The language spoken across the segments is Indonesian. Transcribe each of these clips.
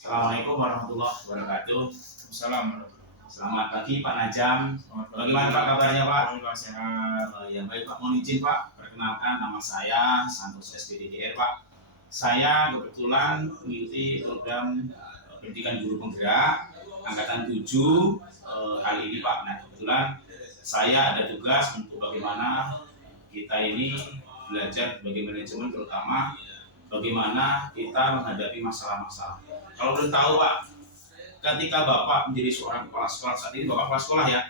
Assalamualaikum warahmatullahi wabarakatuh. Assalamualaikum. Selamat pagi Pak Najam. Selamat pagi. Bagaimana Pak kabarnya Pak? Alhamdulillah sehat. Ya baik Pak, mohon izin Pak. Perkenalkan nama saya Santos SPDDR Pak. Saya kebetulan mengikuti program pendidikan guru penggerak angkatan 7 kali ini Pak. Nah kebetulan saya ada tugas untuk bagaimana kita ini belajar sebagai manajemen, terutama bagaimana kita menghadapi masalah-masalah. Kalau boleh tahu Pak, ketika Bapak menjadi seorang kepala sekolah saat ini, Bapak kepala sekolah ya.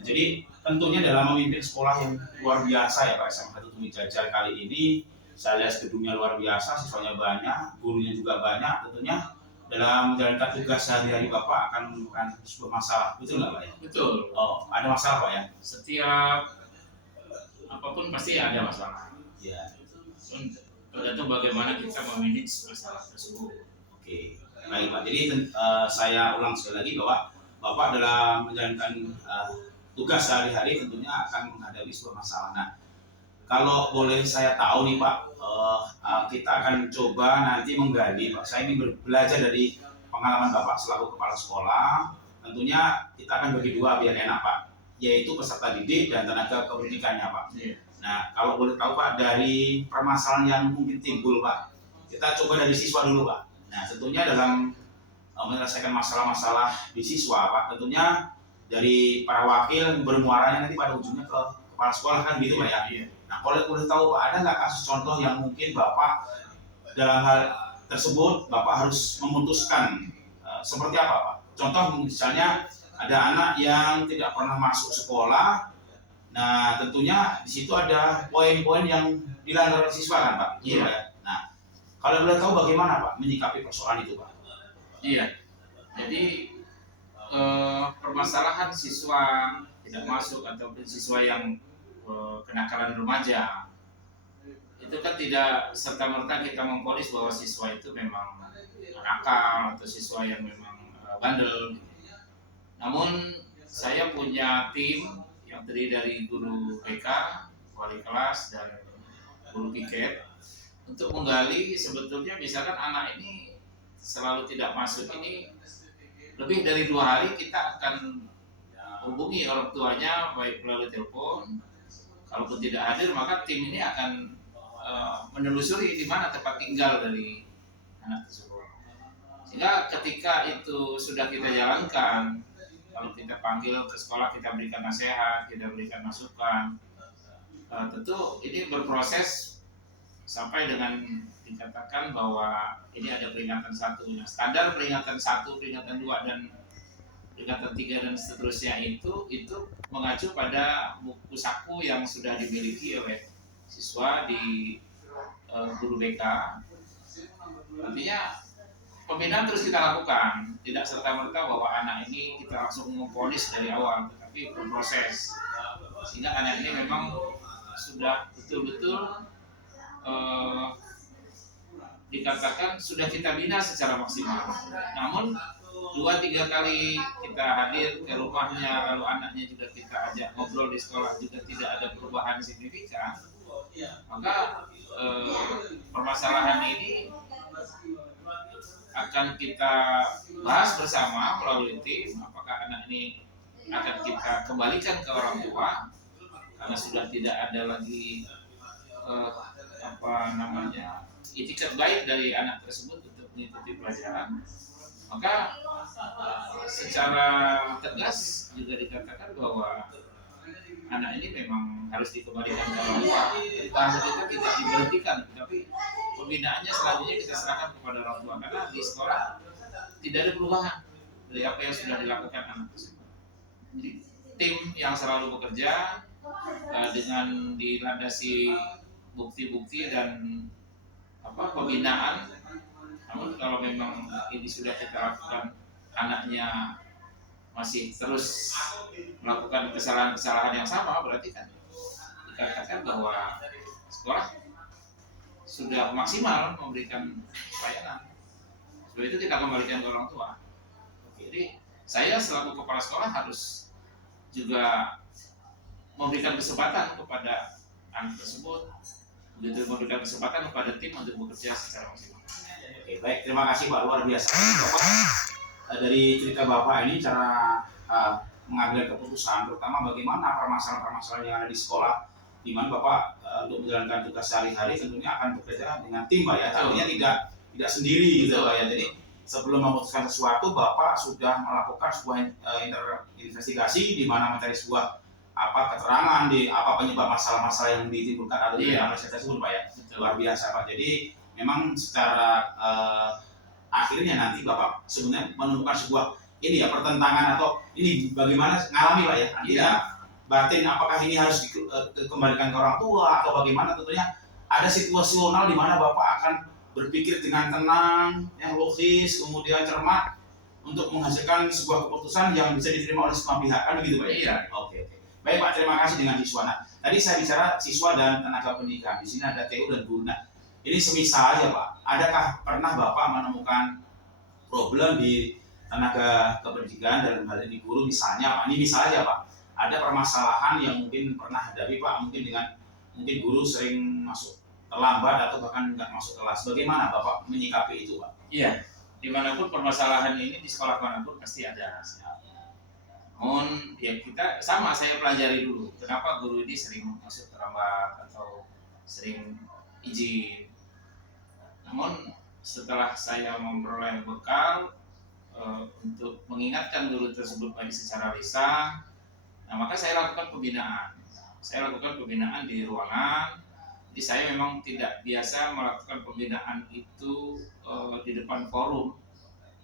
Jadi tentunya dalam memimpin sekolah yang luar biasa ya Pak SMA 1 Tumi Jajar kali ini, saya lihat gedungnya luar biasa, siswanya banyak, gurunya juga banyak. Tentunya dalam menjalankan tugas sehari-hari Bapak akan menemukan sebuah masalah, betul nggak Pak ya? Betul. Oh, ada masalah Pak ya? Setiap apapun pasti ada masalah. Ya. Tergantung bagaimana kita memanage masalah tersebut. Oke, baik Pak. Jadi saya ulang sekali lagi bahwa Bapak dalam menjalankan tugas sehari-hari tentunya akan menghadapi sebuah masalah. Nah, kalau boleh saya tahu nih Pak, kita akan coba nanti menggali Pak. Saya ingin belajar dari pengalaman Bapak selaku kepala sekolah. Tentunya kita akan bagi dua biar enak Pak, yaitu peserta didik dan tenaga kependidikannya Pak. Nah, kalau boleh tahu Pak, dari permasalahan yang mungkin timbul Pak, kita coba dari siswa dulu Pak. Nah, tentunya dalam menyelesaikan masalah-masalah di siswa Pak, tentunya dari para wakil bermuaranya nanti pada ujungnya ke kepala sekolah kan gitu Pak ya. Nah, kalau boleh tahu Pak, ada nggak kasus contoh yang mungkin Bapak dalam hal tersebut Bapak harus memutuskan seperti apa Pak? Contoh misalnya ada anak yang tidak pernah masuk sekolah. Nah, tentunya di situ ada poin-poin yang dilanggar oleh siswa kan Pak? Iya. Nah, kalau boleh tahu bagaimana Pak menyikapi persoalan itu Pak? Iya. Jadi permasalahan siswa tidak masuk ataupun siswa yang kenakalan remaja itu kan tidak serta-merta kita memponis bahwa siswa itu memang nakal atau siswa yang memang bandel. Namun saya punya tim yang terdiri dari guru BK, wali kelas, dan guru piket untuk menggali sebetulnya misalkan anak ini selalu tidak masuk ini lebih dari 2 hari kita akan hubungi orang tuanya baik melalui telepon. Kalaupun tidak hadir maka tim ini akan menelusuri di mana tempat tinggal dari anak tersebut. Sehingga ketika itu sudah kita jalankan, kalau kita panggil ke sekolah, kita berikan nasihat, kita berikan masukan. Tentu ini berproses sampai dengan dikatakan bahwa ini ada peringatan 1. Nah, standar peringatan 1, peringatan 2, dan peringatan 3 dan seterusnya itu mengacu pada buku saku yang sudah dimiliki oleh siswa di guru BK. Artinya pembinaan terus kita lakukan, tidak serta-merta bahwa anak ini kita langsung memvonis dari awal, tetapi berproses sehingga anak ini memang sudah betul-betul dikatakan sudah kita bina secara maksimal. Namun 2-3 kali kita hadir ke rumahnya, lalu anaknya juga kita ajak ngobrol di sekolah juga tidak ada perubahan signifikan, maka permasalahan ini akan kita bahas bersama melalui tim. Apakah anak ini akan kita kembalikan ke orang tua karena sudah tidak ada lagi itikat baik dari anak tersebut untuk mengikuti pelajaran. Maka secara tegas juga dikatakan bahwa anak ini memang harus dikembalikan ke orang tua. Bahasa kita tidak diberhentikan, tapi pembinaannya selanjutnya kita serahkan kepada orang tua karena di sekolah tidak ada perubahan dari apa yang sudah dilakukan anak tersebut. Jadi tim yang selalu bekerja dengan dilandasi bukti-bukti dan pembinaan. Namun kalau memang ini sudah kita lakukan, anaknya masih terus melakukan kesalahan-kesalahan yang sama, berarti kan dikatakan bahwa sekolah sudah maksimal memberikan pelayanan. Sebab itu kita kembalikan ke orang tua. Jadi saya selaku kepala sekolah harus juga memberikan kesempatan kepada anak tersebut begitu memberikan kesempatan kepada tim untuk bekerja secara maksimal. Oke, baik, terima kasih Pak, luar biasa. Bapak, dari cerita Bapak ini cara mengambil keputusan, terutama bagaimana permasalahan-permasalahan yang ada di sekolah, di mana Bapak untuk menjalankan tugas sehari-hari tentunya akan bekerja dengan tim Pak ya, artinya tidak sendiri gitu Pak ya. Jadi sebelum memutuskan sesuatu, Bapak sudah melakukan sebuah investigasi di mana mencari sebuah keterangan di penyebab masalah-masalah yang ditimbulkan atau dialami tersebut Pak ya. Luar biasa Pak. Jadi memang secara akhirnya nanti Bapak sebenarnya menemukan sebuah pertentangan atau ini bagaimana ngalami Pak ya. Artinya batin apakah ini harus dikembalikan ke orang tua atau bagaimana, tentunya ada situasional di mana Bapak akan berpikir dengan tenang, yang logis, kemudian cermat untuk menghasilkan sebuah keputusan yang bisa diterima oleh semua pihak, kan begitu Pak ya? Iya. Oke. Baik Pak, terima kasih dengan siswa. Nah, tadi saya bicara siswa dan tenaga pendidikan. Di sini ada TU dan guru. Nah, ini semisal aja Pak, adakah pernah Bapak menemukan problem di tenaga kependidikan dalam hal ini guru misalnya Pak, ini misalnya Pak, ada permasalahan yang mungkin pernah hadapi Pak, mungkin guru sering masuk terlambat atau bahkan nggak masuk kelas. Bagaimana Bapak menyikapi itu Pak? Iya, dimanapun permasalahan ini di sekolah manapun pasti ada. Namun ya kita sama, saya pelajari dulu kenapa guru ini sering masuk terlambat atau sering izin. Namun setelah saya memperoleh bekal untuk mengingatkan guru tersebut baik secara lisan, nah maka saya lakukan pembinaan. Saya lakukan pembinaan di ruangan. Jadi saya memang tidak biasa melakukan pembinaan itu di depan forum.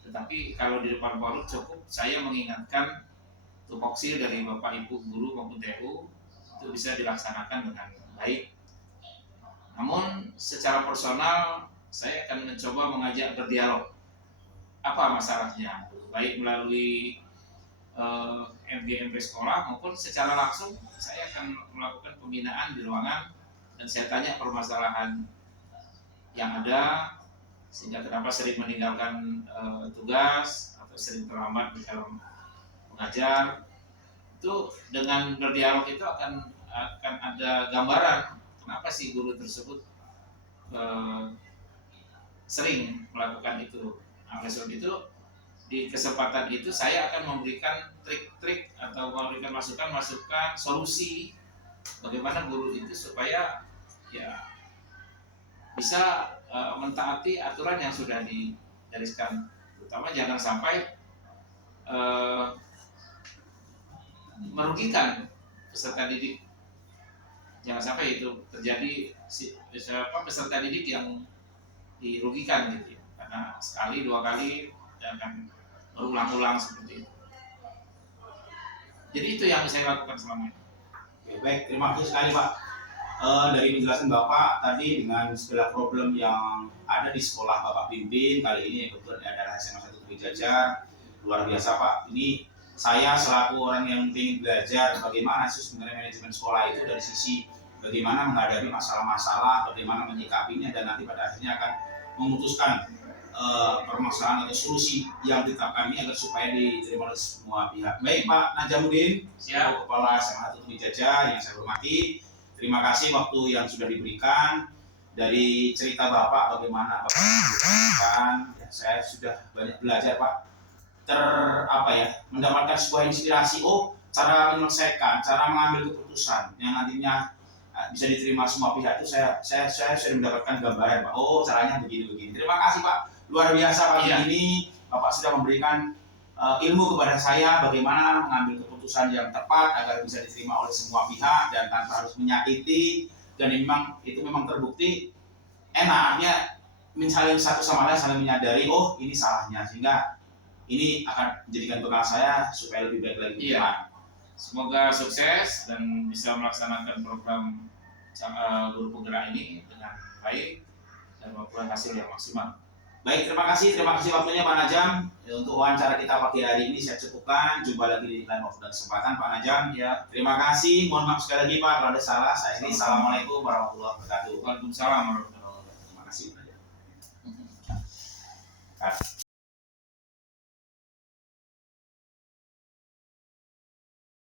Tetapi kalau di depan forum cukup saya mengingatkan tupoksi dari Bapak Ibu guru maupun TU itu bisa dilaksanakan dengan baik. Namun secara personal saya akan mencoba mengajak berdialog. Apa masalahnya? Baik melalui MG-MG sekolah maupun secara langsung saya akan melakukan pembinaan di ruangan dan saya tanya permasalahan yang ada sehingga kenapa sering meninggalkan tugas atau sering terlambat di dalam mengajar. Itu dengan berdialog itu akan ada gambaran kenapa sih guru tersebut sering melakukan itu. Nah, oleh sebab itu di kesempatan itu saya akan memberikan trik-trik atau memberikan masukan-masukan solusi bagaimana guru itu supaya ya bisa mentaati aturan yang sudah digariskan, terutama jangan sampai merugikan peserta didik. Jangan sampai itu terjadi peserta didik yang dirugikan gitu ya. Karena sekali dua kali dan berulang-ulang seperti itu. Jadi itu yang saya lakukan selama ini. Oke, baik, terima kasih sekali Pak. Dari penjelasan Bapak tadi dengan segala problem yang ada di sekolah Bapak pimpin kali ini yang kebetulan adalah SMA 1 Tepi Jajar, luar biasa Pak. Ini saya selaku orang yang ingin belajar bagaimana sih sebenarnya manajemen sekolah itu dari sisi bagaimana menghadapi masalah-masalah, bagaimana menyikapinya dan nanti pada akhirnya akan memutuskan permasalahan atau solusi yang ditetapkan ini agar supaya diterima oleh semua pihak. Baik Pak Najamuddin, Kepala SMA 1 Tepi Jajar yang saya hormati, terima kasih waktu yang sudah diberikan. Dari cerita Bapak bagaimana Bapak menjelaskan, ya, saya sudah banyak belajar Pak, mendapatkan sebuah inspirasi, cara menyelesaikan, cara mengambil keputusan yang nantinya bisa diterima semua pihak itu saya sudah mendapatkan gambaran Pak. Caranya begini. Terima kasih Pak, luar biasa pagi ini Bapak sudah memberikan ilmu kepada saya bagaimana mengambil keputusan yang tepat agar bisa diterima oleh semua pihak dan tanpa harus menyakiti, dan itu memang terbukti enaknya saling satu sama lain saling menyadari ini salahnya, sehingga ini akan menjadikan bekal saya supaya lebih baik lagi ke depan. Semoga sukses dan bisa melaksanakan program guru penggerak ini dengan baik dan memperoleh hasil yang maksimal. Baik, terima kasih waktunya Pak Najam. Untuk wawancara kita pagi hari ini saya cukupkan. Jumpa lagi di lain waktu dan kesempatan Pak Najam. Ya, terima kasih. Mohon maaf sekali lagi Pak kalau ada salah. Saya ini Assalamualaikum warahmatullahi wabarakatuh. Waalaikumsalam warahmatullahi wabarakatuh. Terima kasih.